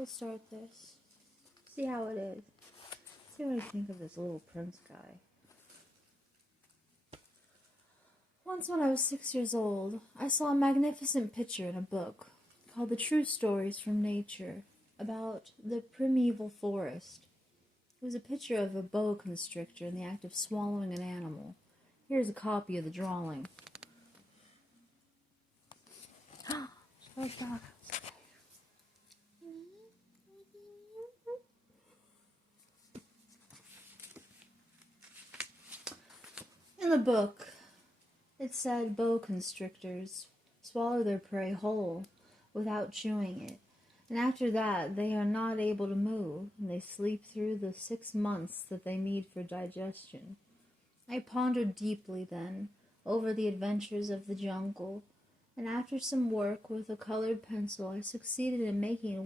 We'll start this. See how it is. See what I think of this little prince guy. Once when I was 6 years old, I saw a magnificent picture in a book called The True Stories from Nature about the primeval forest. It was a picture of a boa constrictor in the act of swallowing an animal. Here's a copy of the drawing. In the book, it said boa constrictors swallow their prey whole without chewing it, and after that they are not able to move, and they sleep through the 6 months that they need for digestion. I pondered deeply then over the adventures of the jungle, and after some work with a colored pencil I succeeded in making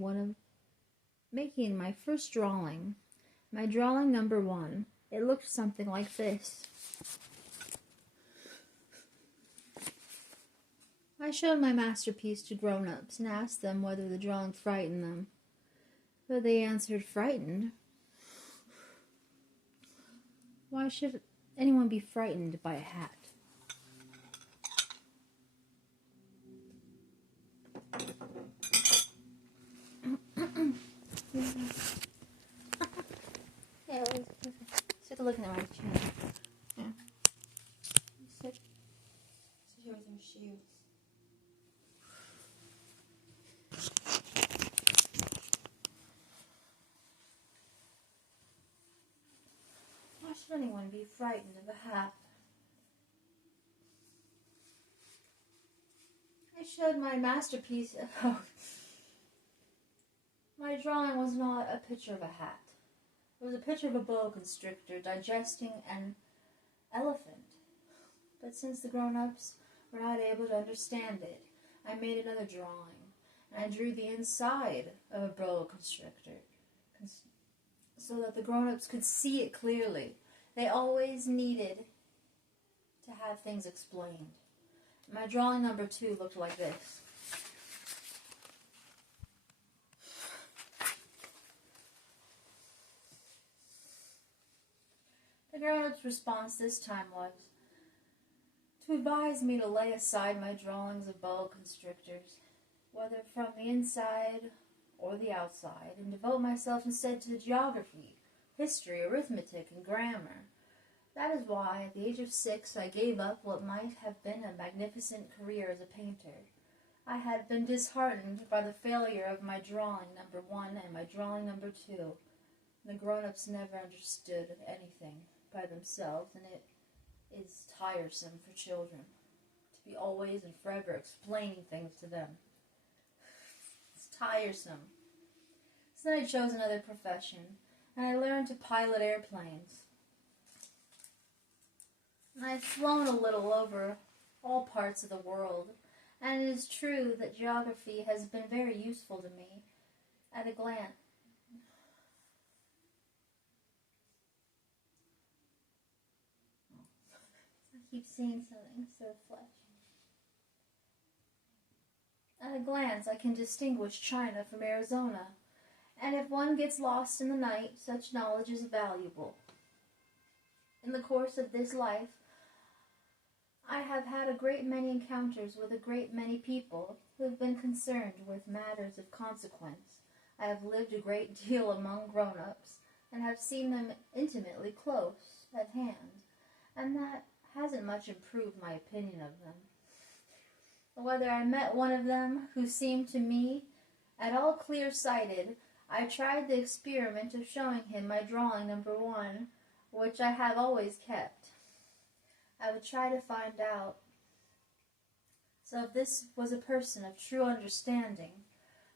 my first drawing. My drawing number 1. It looked something like this. I showed my masterpiece to grown-ups and asked them whether the drawing frightened them. But they answered, frightened? Why should anyone be frightened by a hat? Yeah, take a look at my chin. Yeah. Sit here with your shoes. Why should anyone be frightened of a hat? I showed my masterpiece. My drawing was not a picture of a hat. It was a picture of a boa constrictor digesting an elephant. But since the grown-ups were not able to understand it, I made another drawing, and I drew the inside of a boa constrictor so that the grown-ups could see it clearly. They always needed to have things explained. My drawing number 2 looked like this. The grown-up's response this time was to advise me to lay aside my drawings of boa constrictors, whether from the inside or the outside, and devote myself instead to geography, history, arithmetic, and grammar. That is why, at the age of 6, I gave up what might have been a magnificent career as a painter. I had been disheartened by the failure of my drawing number 1 and my drawing number 2. The grown-ups never understood anything by themselves, and it is tiresome for children to be always and forever explaining things to them. It's tiresome. So then I chose another profession, and I learned to pilot airplanes. And I've flown a little over all parts of the world, and it is true that geography has been very useful to me at a glance. I keep seeing something instead of flesh. At a glance, I can distinguish China from Arizona, and if one gets lost in the night, such knowledge is valuable. In the course of this life, I have had a great many encounters with a great many people who have been concerned with matters of consequence. I have lived a great deal among grown-ups, and have seen them intimately close at hand, and that hasn't much improved my opinion of them. Whether I met one of them who seemed to me at all clear-sighted, I tried the experiment of showing him my drawing number 1, which I have always kept. I would try to find out. So if this was a person of true understanding,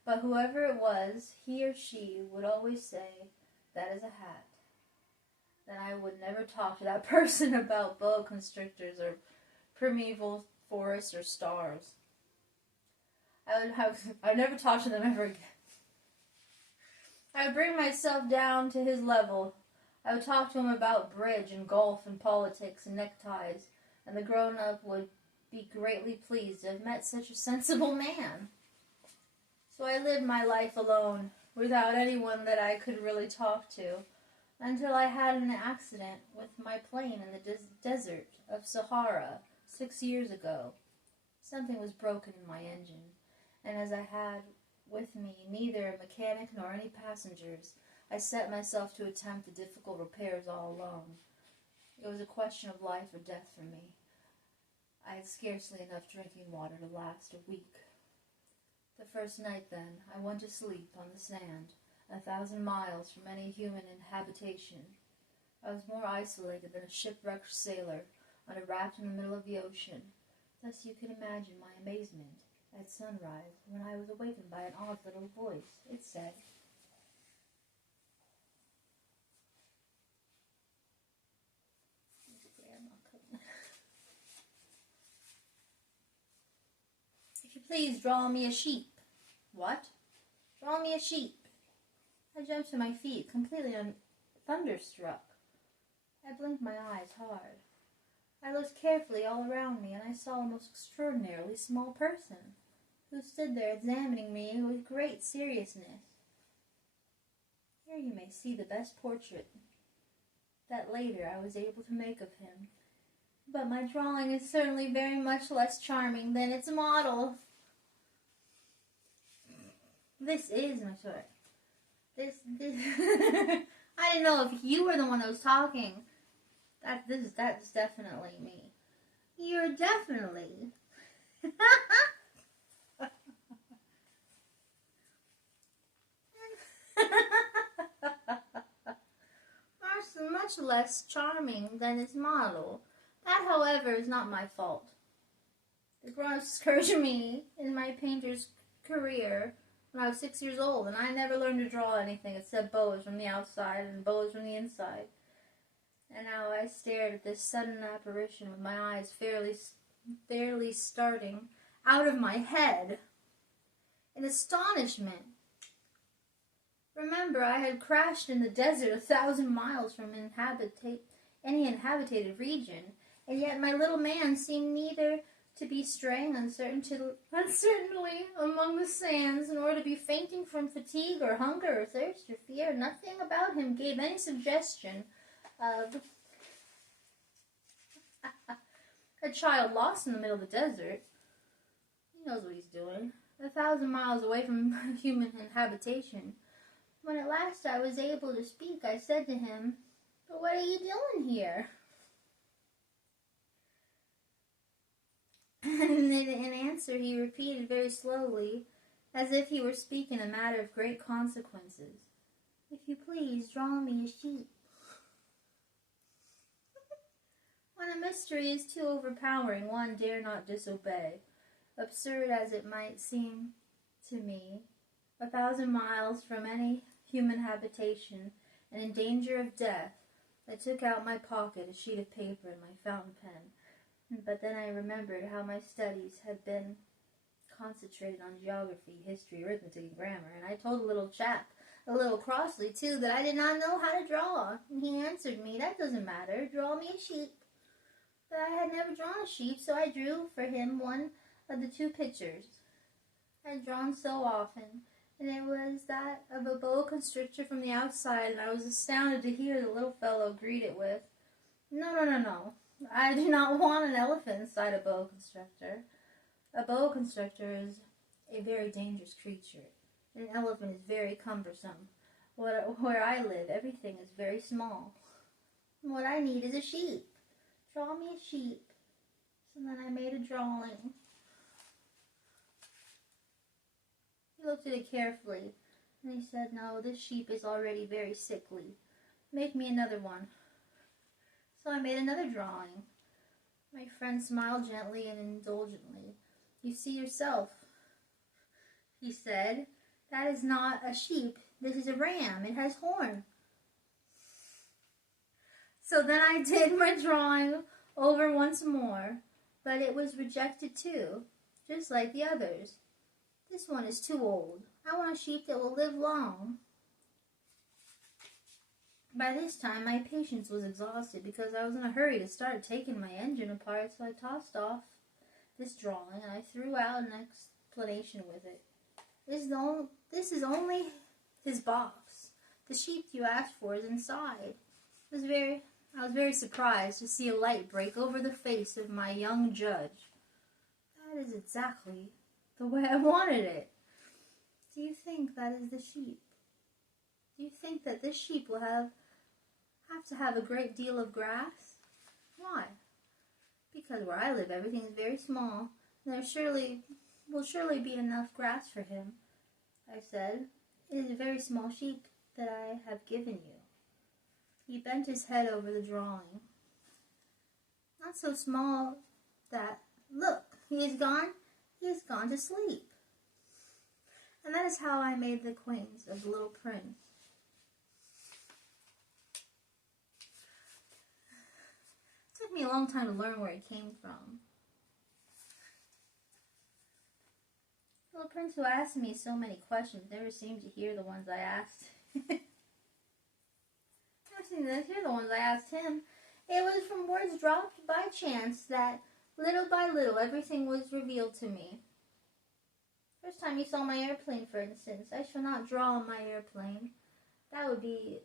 but whoever it was, he or she would always say, that is a hat. Then I would never talk to that person about boa constrictors or primeval forests or stars. I'd never talk to them ever again. I would bring myself down to his level. I would talk to him about bridge and golf and politics and neckties, and the grown-up would be greatly pleased to have met such a sensible man. So I lived my life alone, without anyone that I could really talk to, until I had an accident with my plane in the desert of Sahara 6 years ago. Something was broken in my engine, and as I had with me neither a mechanic nor any passengers, I set myself to attempt the difficult repairs all alone. It was a question of life or death for me. I had scarcely enough drinking water to last a week. The first night, then, I went to sleep on the sand, 1,000 miles from any human habitation. I was more isolated than a shipwrecked sailor on a raft in the middle of the ocean. Thus you can imagine my amazement at sunrise when I was awakened by an odd little voice. It said, "If you please, draw me a sheep." "What?" "Draw me a sheep." I jumped to my feet, completely thunderstruck. I blinked my eyes hard. I looked carefully all around me, and I saw a most extraordinarily small person, who stood there examining me with great seriousness. Here you may see the best portrait that later I was able to make of him. But my drawing is certainly very much less charming than its model. This is my story. This I didn't know if you were the one that was talking. That's definitely me. You're definitely. Much less charming than its model. That, however, is not my fault. The grown-ups scourged me in my painter's career when I was 6 years old, and I never learned to draw anything except bows from the outside and bows from the inside. And now I stared at this sudden apparition with my eyes fairly starting out of my head in astonishment. Remember, I had crashed in the desert 1,000 miles from any inhabited region, and yet my little man seemed neither to be straying uncertainly among the sands, nor to be fainting from fatigue or hunger or thirst or fear. Nothing about him gave any suggestion of a child lost in the middle of the desert. He knows what he's doing, 1,000 miles away from human habitation. When at last I was able to speak, I said to him, "But what are you doing here?" And in answer he repeated very slowly, as if he were speaking a matter of great consequences, "If you please, draw me a sheep." When a mystery is too overpowering, one dare not disobey. Absurd as it might seem to me, 1,000 miles from any human habitation, and in danger of death, I took out my pocket, a sheet of paper, and my fountain pen. But then I remembered how my studies had been concentrated on geography, history, arithmetic, and grammar, and I told the little chap, a little crossly too, that I did not know how to draw. And he answered me, "That doesn't matter, draw me a sheep." But I had never drawn a sheep, so I drew for him one of the 2 pictures I had drawn so often, and it was that of a boa constrictor from the outside, and I was astounded to hear the little fellow greet it with, No. I do not want an elephant inside a boa constrictor. A boa constrictor is a very dangerous creature. An elephant is very cumbersome. Where I live, everything is very small. What I need is a sheep. Draw me a sheep." So then I made a drawing. He looked at it carefully, and he said, "No, this sheep is already very sickly. Make me another one." So I made another drawing. My friend smiled gently and indulgently. "You see yourself," he said. "That is not a sheep. This is a ram. It has horn." So then I did my drawing over once more, but it was rejected too, just like the others. "This one is too old. I want a sheep that will live long." By this time, my patience was exhausted because I was in a hurry to start taking my engine apart, so I tossed off this drawing and I threw out an explanation with it. This is only his box. The sheep you asked for is inside. I was very surprised to see a light break over the face of my young judge. That is exactly the way I wanted it. Do you think that is the sheep? Do you think that this sheep will have to have a great deal of grass? Why? Because where I live everything is very small, and there will surely be enough grass for him. I said, "It is a very small sheep that I have given you." He bent his head over the drawing. Not so small that, look, he is gone to sleep. And that is how I made the acquaintance of the little prince. It took me a long time to learn where he came from. The little prince who asked me so many questions never seemed to hear the ones I asked. Never seemed to hear the ones I asked him. It was from words dropped by chance that, little by little, everything was revealed to me. First time he saw my airplane, for instance. I shall not draw on my airplane. That would be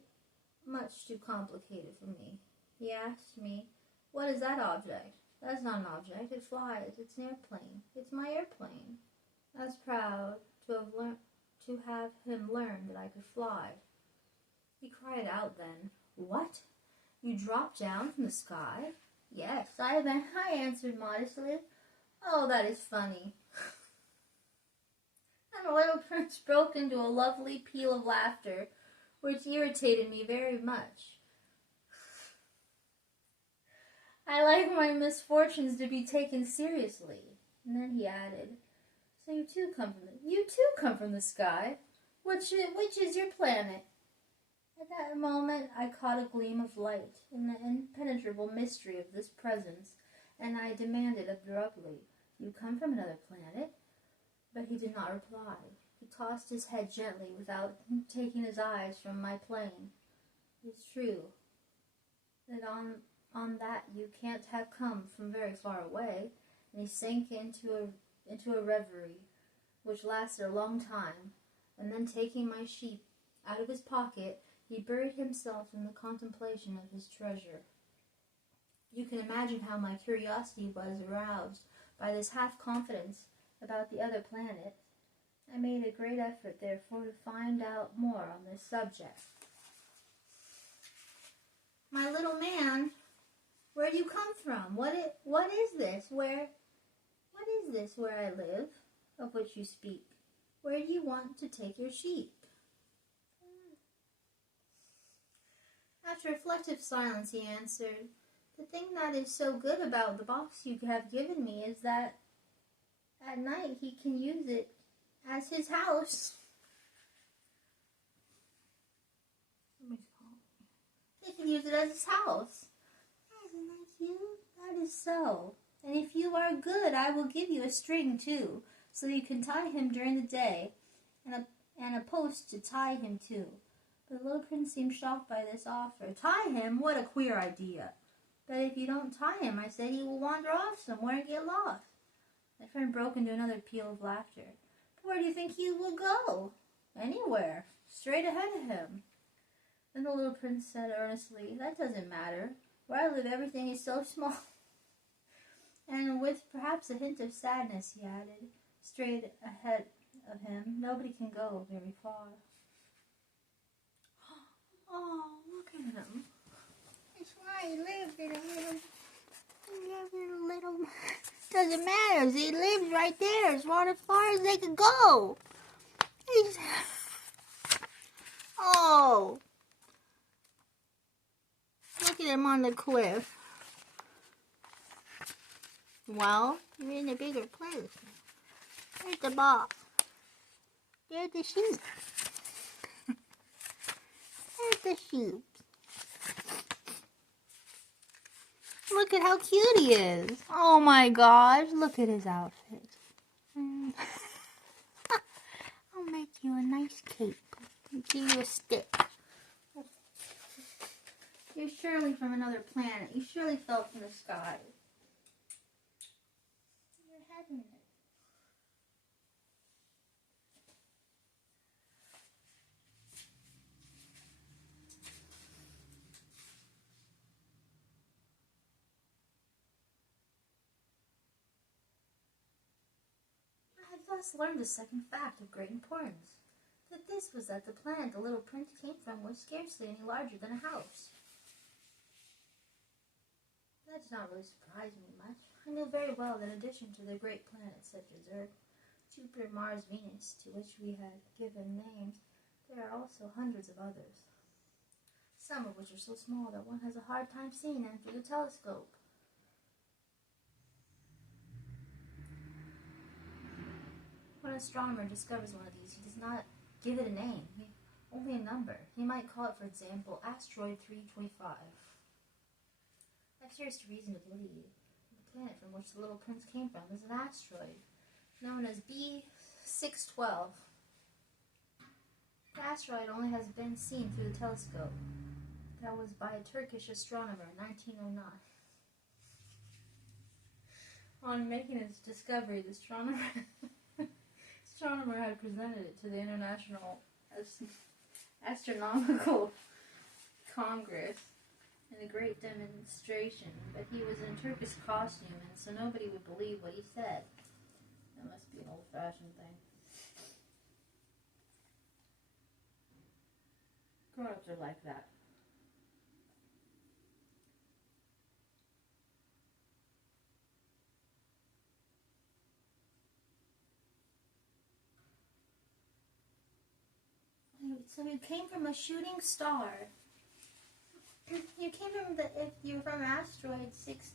much too complicated for me. He asked me, "What is that object?" "That's not an object. It flies. It's an airplane. It's my airplane." I was proud to have him learn that I could fly. He cried out then, "What? You dropped down from the sky?" "Yes, I answered modestly. "Oh, that is funny." And the little prince broke into a lovely peal of laughter, which irritated me very much. I like my misfortunes to be taken seriously. And then he added, "So you too come from the sky? Which is your planet?" At that moment I caught a gleam of light in the impenetrable mystery of this presence, and I demanded abruptly, "You come from another planet?" But he did not reply. He tossed his head gently without taking his eyes from my plane. "It is true that on that you can't have come from very far away," and he sank into a reverie, which lasted a long time, and then taking my sheep out of his pocket, he buried himself in the contemplation of his treasure. You can imagine how my curiosity was aroused by this half-confidence about the other planet. I made a great effort, therefore, to find out more on this subject. "My little man, where do you come from? What is this where I live, of which you speak? Where do you want to take your sheep?" After reflective silence, he answered, "The thing that is so good about the box you have given me is that at night he can use it as his house." He can use it as his house. "Isn't that cute?" "That is so. And if you are good, I will give you a string too, so you can tie him during the day, and a post to tie him to." But the little prince seemed shocked by this offer. "Tie him? What a queer idea!" "But if you don't tie him," I said, "he will wander off somewhere and get lost." My friend broke into another peal of laughter. "But where do you think he will go?" "Anywhere. Straight ahead of him." Then the little prince said earnestly, "That doesn't matter. Where I live everything is so small." And with perhaps a hint of sadness, he added, "Straight ahead of him, nobody can go very far." Oh, look at him. That's why he lived in a little... Doesn't matter. He lives right there as far as they could go. Oh. Look at him on the cliff. Well, you're in a bigger place. There's the box. There's the sheep. There's the sheep. Look at how cute he is. Oh my gosh, look at his outfit. I'll make you a nice cape. I'll give you a stick. You're surely from another planet. You surely fell from the sky. You're having it. thus learned a second fact of great importance, that this was that the planet the little prince came from was scarcely any larger than a house. That did not really surprise me much. I knew very well that in addition to the great planets such as Earth, Jupiter, Mars, Venus, to which we had given names, there are also hundreds of others, some of which are so small that one has a hard time seeing them through the telescope. When an astronomer discovers one of these, he does not give it a name, only a number. He might call it, for example, Asteroid 325. It appears to reason to believe that the planet from which the little prince came from is an asteroid known as B612. The asteroid only has been seen through the telescope. That was by a Turkish astronomer in 1909. On making its discovery, the astronomer had presented it to the International Astronomical Congress in a great demonstration, but he was in Turkish costume, and so nobody would believe what he said. That must be an old-fashioned thing. Grown-ups are like that. So you came from a shooting star. You came from if you're from asteroid 6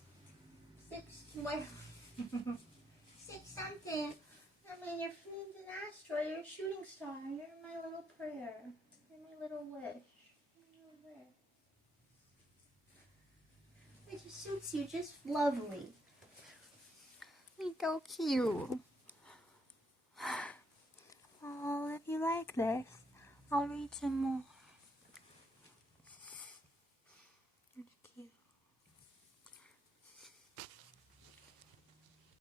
something. I mean, you're from an asteroid. You're a shooting star. You're my little prayer. You're my little wish. It just suits you just lovely. You're so cute. Oh, if you like this, I'll read some more.